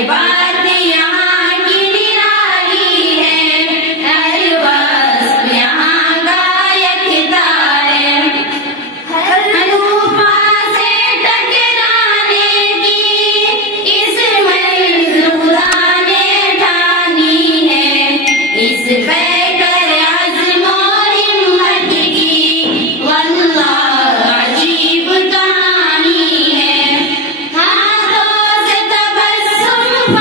بات یہاں کی نرالی ہے، ہر وصف یہاں کا یکتا ہے، ہر طوفان سے ٹکرانے کی اس خدا نے ٹھانی ہے، اس پیکر عزم و ہمت کی واللہ عجیب کہانی ہے، ہاتھوں سے تبسم